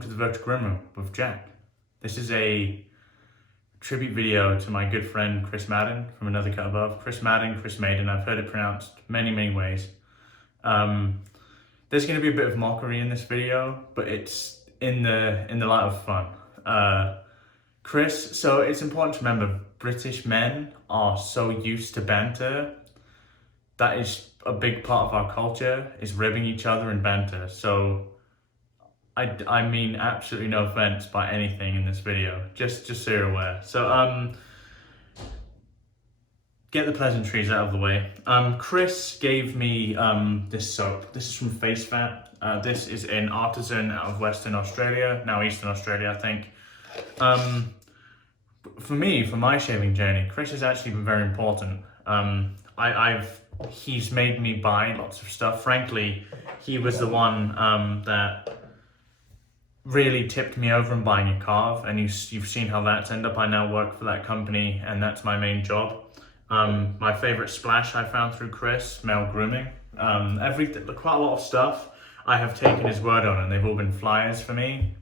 welcome to the Virtual Grooming with Jack. This is a tribute video to my good friend Chris Madden from Another Cut Above. Chris Madden, Chris Maiden, I've heard it pronounced many ways. There's going to be a bit of mockery in this video, but it's in the light of fun. Chris, so it's important to remember, British men are so used to banter. That is a big part of our culture, is ribbing each other and banter. So I mean absolutely no offense by anything in this video, just so you're aware. So get the pleasantries out of the way. Chris gave me this soap. This is from Face Fat. This is an Artisan out of Western Australia, now Eastern Australia, I think. For me, for my shaving journey, Chris has actually been very important. He's made me buy lots of stuff. Frankly, he was the one that really tipped me over in buying a Karve, and you've seen how that's ended up. I now work for that company, and that's my main job. My favorite splash I found through Chris, Maol Grooming. Quite a lot of stuff I have taken his word on, and they've all been flyers for me.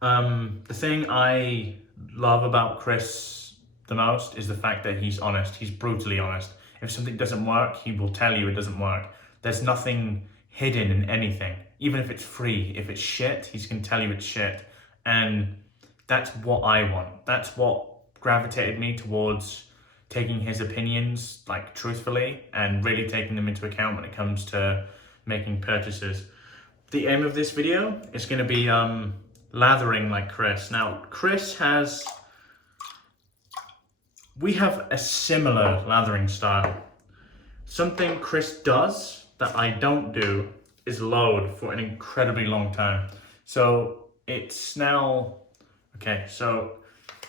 The thing I love about Chris the most is the fact that he's honest. He's brutally honest. If something doesn't work, he will tell you it doesn't work. There's nothing hidden in anything. Even if it's free, if it's shit, he's gonna tell you it's shit. And that's what I want. That's what gravitated me towards taking his opinions, like, truthfully, and really taking them into account when it comes to making purchases. The aim of this video is gonna be lathering like Chris. Now, we have a similar lathering style. Something Chris does that I don't do is load for an incredibly long time. So it's now, okay, so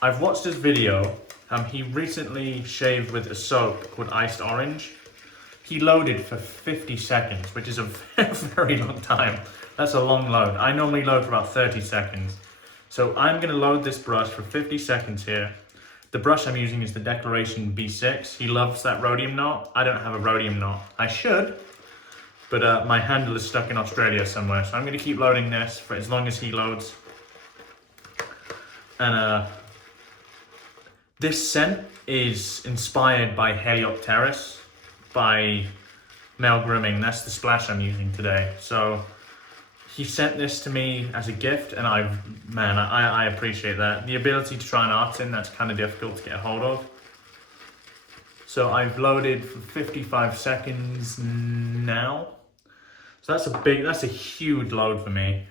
I've watched this video. He recently shaved with a soap called Iced Orange. He loaded for 50 seconds, which is a very long time. That's a long load. I normally load for about 30 seconds. So I'm gonna load this brush for 50 seconds here. The brush I'm using is the Declaration B6. He loves that rhodium knot. I don't have a rhodium knot. I should, but my handle is stuck in Australia somewhere. So I'm gonna keep loading this for as long as he loads. And this scent is inspired by Heliopteris by Maol Grooming. That's the splash I'm using today. So he sent this to me as a gift, and I appreciate that. The ability to try an art in, that's kind of difficult to get a hold of. So I've loaded for 55 seconds now. So that's a huge load for me.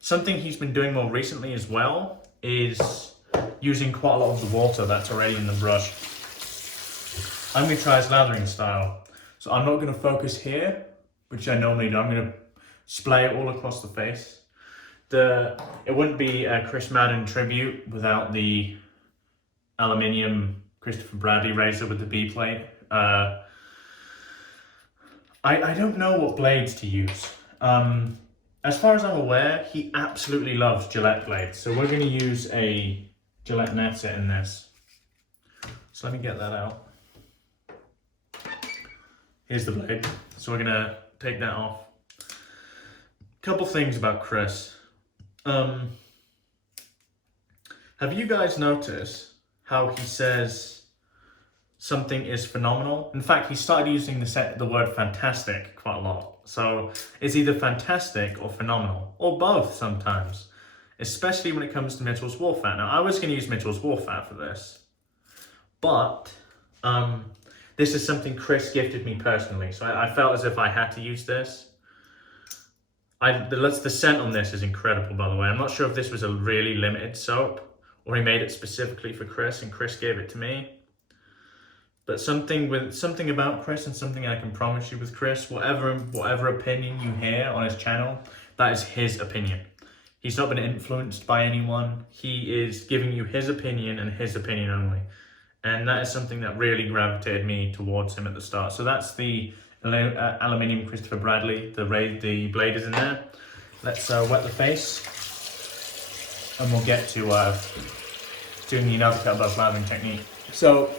Something he's been doing more recently as well is using quite a lot of the water that's already in the brush. I'm gonna try his lathering style. So I'm not gonna focus here, which I normally do. I'm gonna splay it all across the face. It wouldn't be a Chris Madden tribute without the Aluminium Christopher Bradley razor with the B plate. I don't know what blades to use. As far as I'm aware, he absolutely loves Gillette blades. So we're gonna use a Gillette Nacet in this. So let me get that out. Here's the blade. So we're gonna take that off. Couple things about Chris. Have you guys noticed how he says something is phenomenal? In fact, he started using the word fantastic quite a lot. So it's either fantastic or phenomenal, or both sometimes, especially when it comes to Mitchell's Wool Fat. Now, I was going to use Mitchell's Wool Fat for this, but this is something Chris gifted me personally, so I felt as if I had to use this. The scent on this is incredible, by the way. I'm not sure if this was a really limited soap or he made it specifically for Chris and Chris gave it to me. But something about Chris, and something I can promise you with Chris, whatever opinion you hear on his channel, that is his opinion. He's not been influenced by anyone. He is giving you his opinion and his opinion only. And that is something that really gravitated me towards him at the start. So that's the Aluminium Christopher Bradley. The blade is in there. Let's wet the face, and we'll get to doing the Another Cut Above lathering technique. So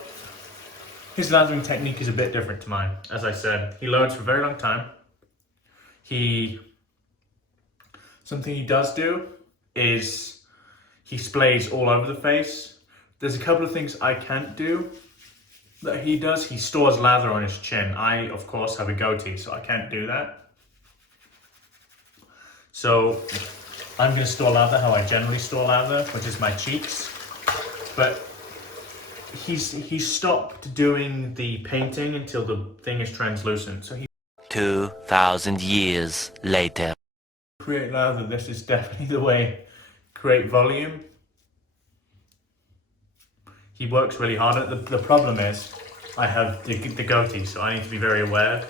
his lathering technique is a bit different to mine. As I said, he loads for a very long time. Something he does do is he sprays all over the face. There's a couple of things I can't do that he does. He stores lather on his chin. I, of course, have a goatee, so I can't do that. So I'm going to store lather how I generally store lather, which is my cheeks. But he's stopped doing the painting until the thing is translucent. So he 2,000 years later. Create lather. This is definitely the way. Create volume. He works really hard at it. The problem is I have the goatee, so I need to be very aware.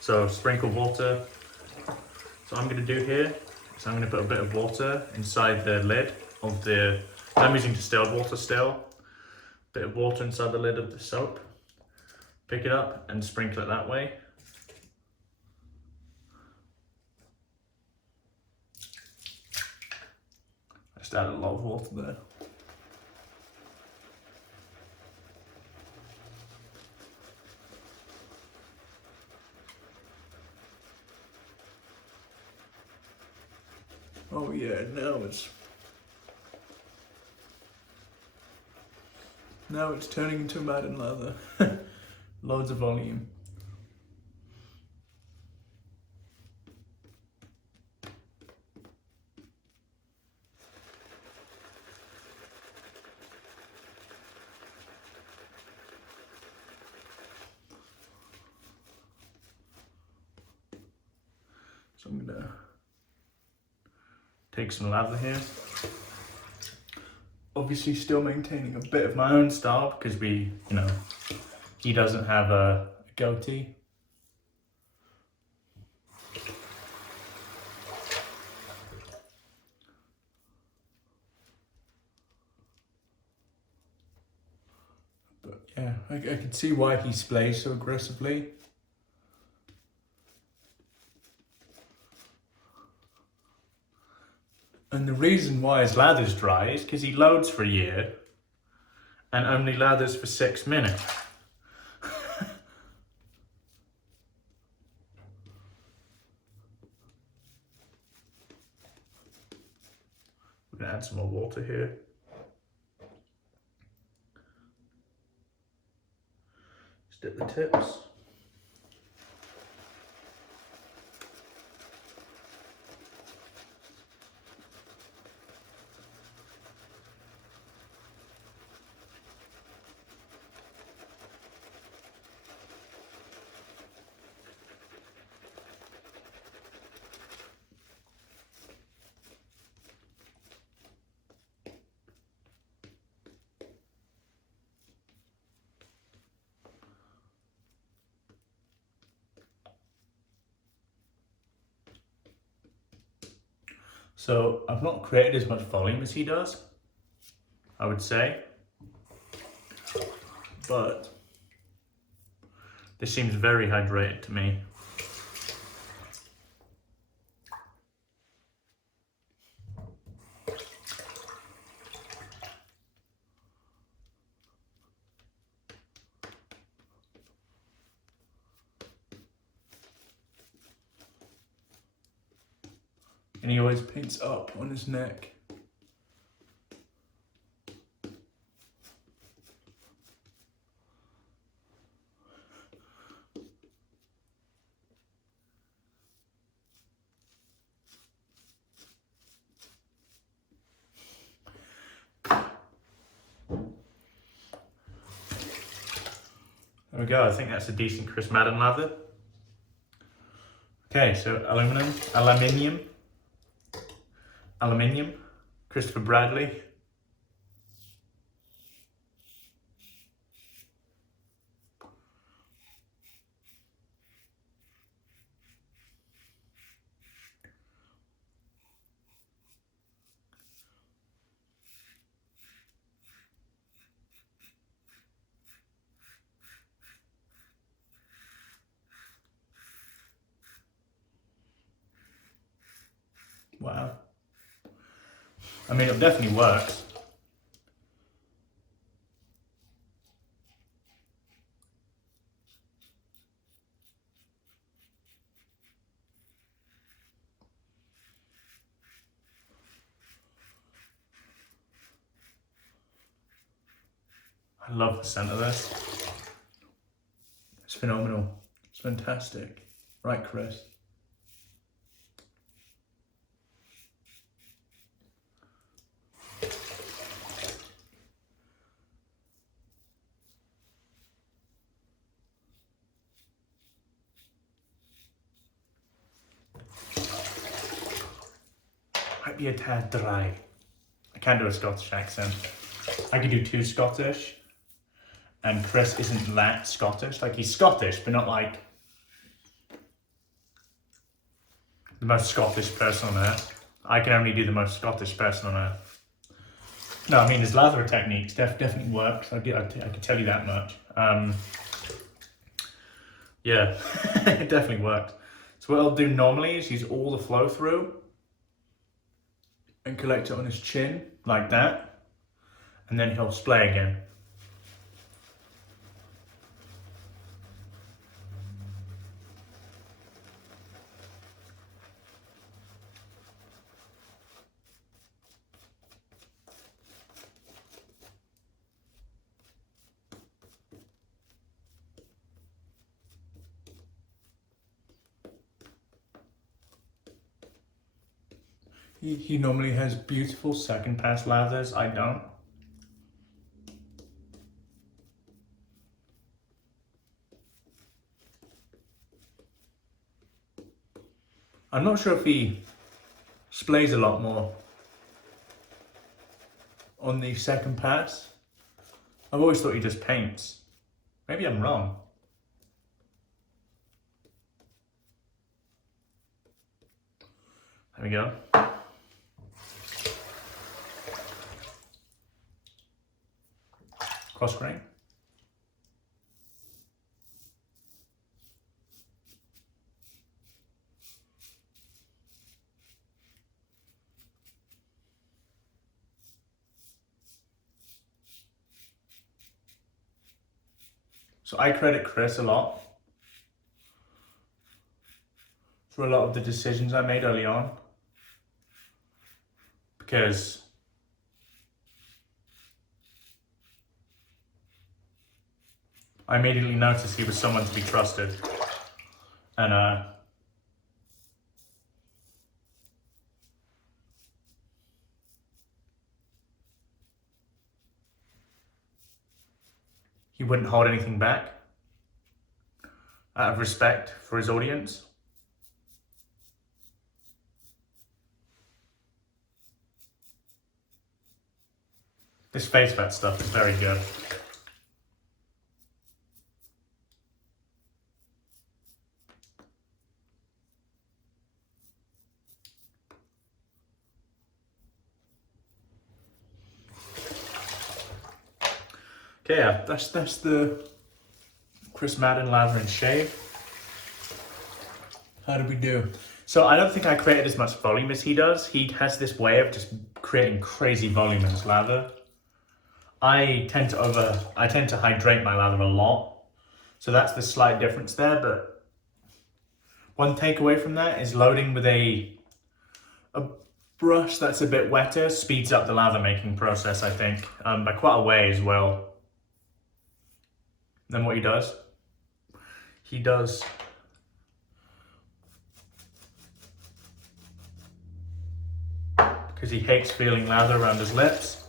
So sprinkle water. So I'm going to do here is I'm going to put a bit of water inside the lid of the, I'm using distilled water still. Bit of water inside the lid of the soap. Pick it up and sprinkle it that way. I just added a lot of water there. Oh yeah, now it's turning into Madden lather. Loads of volume. So I'm gonna take some lather here. Obviously still maintaining a bit of my own style because he doesn't have a goatee. But yeah, I can see why he sprays so aggressively. And the reason why his lather's dry is because he loads for a year and only lathers for 6 minutes. We're gonna add some more water here. Just dip the tips. So I've not created as much volume as he does, I would say, but this seems very hydrated to me. And he always paints up on his neck. There we go, I think that's a decent Chris Madden lather. Okay, so Aluminium, Christopher Bradley. Wow. I mean, it definitely works. I love the scent of this. It's phenomenal. It's fantastic. Right, Cris? Might be a tad dry. I can't do a Scottish accent. I could do too Scottish, and Cris isn't that Scottish. Like, he's Scottish, but not like the most Scottish person on earth. I can only do the most Scottish person on earth. No, I mean, his lather techniques definitely works. I can tell you that much. Yeah, it definitely works. So what I'll do normally is use all the flow through and collect it on his chin, like that, and then he'll splay again. He normally has beautiful second pass lathers. I don't. I'm not sure if he splays a lot more on the second pass. I've always thought he just paints. Maybe I'm wrong. There we go. Cross grain. So I credit Cris a lot for a lot of the decisions I made early on, because I immediately noticed he was someone to be trusted, and he wouldn't hold anything back out of respect for his audience. This face fat stuff is very good. Okay, yeah, that's the Cris Madden lather and Shea. How did we do? So I don't think I created as much volume as he does. He has this way of just creating crazy volume in his lather. I tend to hydrate my lather a lot. So that's the slight difference there, but one takeaway from that is loading with a brush that's a bit wetter speeds up the lather making process, I think, by quite a way as well. Then what he does because he hates feeling lather around his lips,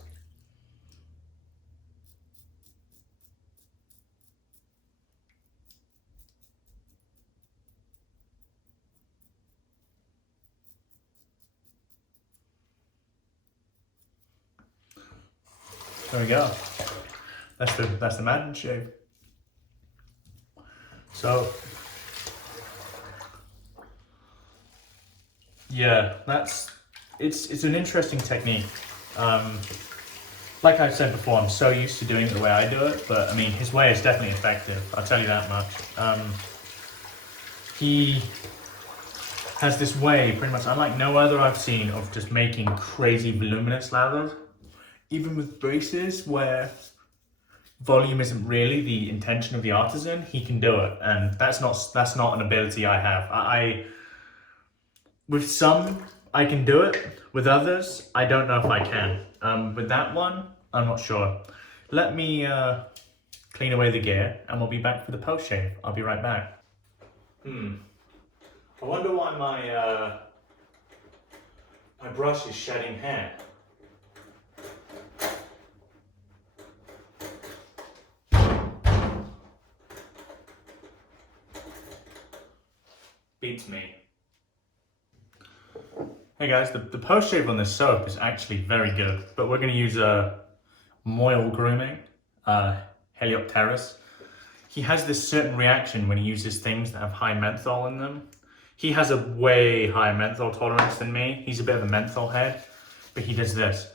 there we go. That's the Madden shave. So yeah, it's an interesting technique. Like I said before, I'm so used to doing it the way I do it, but I mean, his way is definitely effective, I'll tell you that much. He has this way, pretty much unlike no other I've seen, of just making crazy voluminous lathers. Even with braces, where volume isn't really the intention of the artisan, he can do it, and that's not an ability I have. With some I can do it, with others I don't know if I can. With that one I'm not sure. Let me clean away the gear, and we'll be back for the post shave. I'll be right back. I wonder why my brush is shedding hair. Beats me. Hey guys, the post shave on this soap is actually very good, but we're going to use a Maol Grooming, Heliopteris. He has this certain reaction when he uses things that have high menthol in them. He has a way higher menthol tolerance than me. He's a bit of a menthol head, but he does this.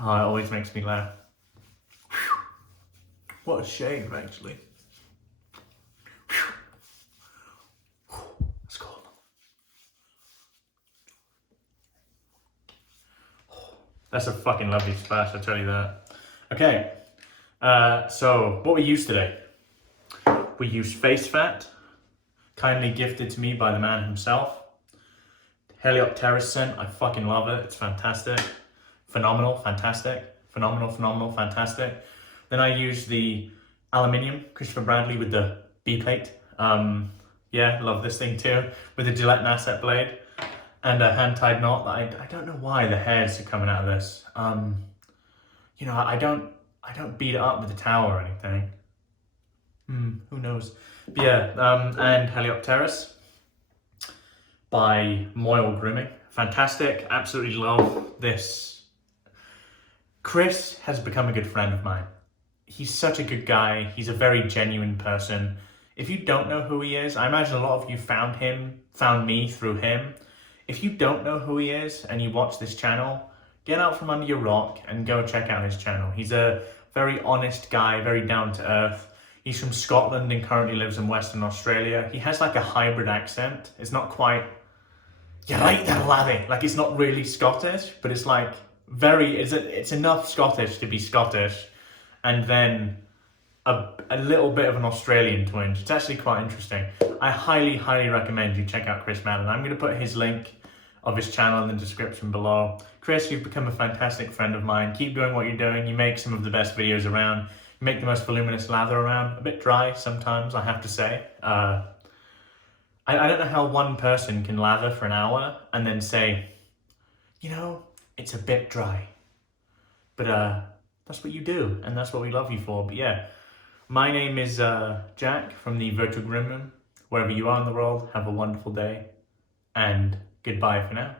Oh, it always makes me laugh. What a shame, actually. That's cool. That's a fucking lovely splash, I'll tell you that. Okay, so what we used today. We used face fat, kindly gifted to me by the man himself. Heliopteris scent, I fucking love it, it's fantastic. Phenomenal, fantastic. Phenomenal, fantastic. Then I used the Aluminium, Christopher Bradley with the B-plate. Yeah, love this thing too. With the Gillette Nacet blade. And a hand-tied knot that I don't know why the hairs are coming out of this. You know, I don't beat it up with a towel or anything. Who knows? But yeah, and Heliopteris by Maol Grooming. Fantastic, absolutely love this. Cris has become a good friend of mine. He's such a good guy. He's a very genuine person. If you don't know who he is, I imagine a lot of you found me through him. If you don't know who he is and you watch this channel, get out from under your rock and go check out his channel. He's a very honest guy, very down to earth. He's from Scotland and currently lives in Western Australia. He has like a hybrid accent. It's not quite, "You're right there, laddie." Like, it's not really Scottish, but it's like it's enough Scottish to be Scottish, and then a little bit of an Australian twinge. It's actually quite interesting. I highly recommend you check out Cris Madden. I'm going to put his link of his channel in the description below. Cris, you've become a fantastic friend of mine. Keep doing what you're doing. You make some of the best videos around. You make the most voluminous lather around. A bit dry sometimes, I have to say. I don't know how one person can lather for an hour and then say, you know, it's a bit dry. But that's what you do, and that's what we love you for. But yeah, my name is Jack from the Virtual Grooming. Wherever you are in the world, have a wonderful day, and goodbye for now.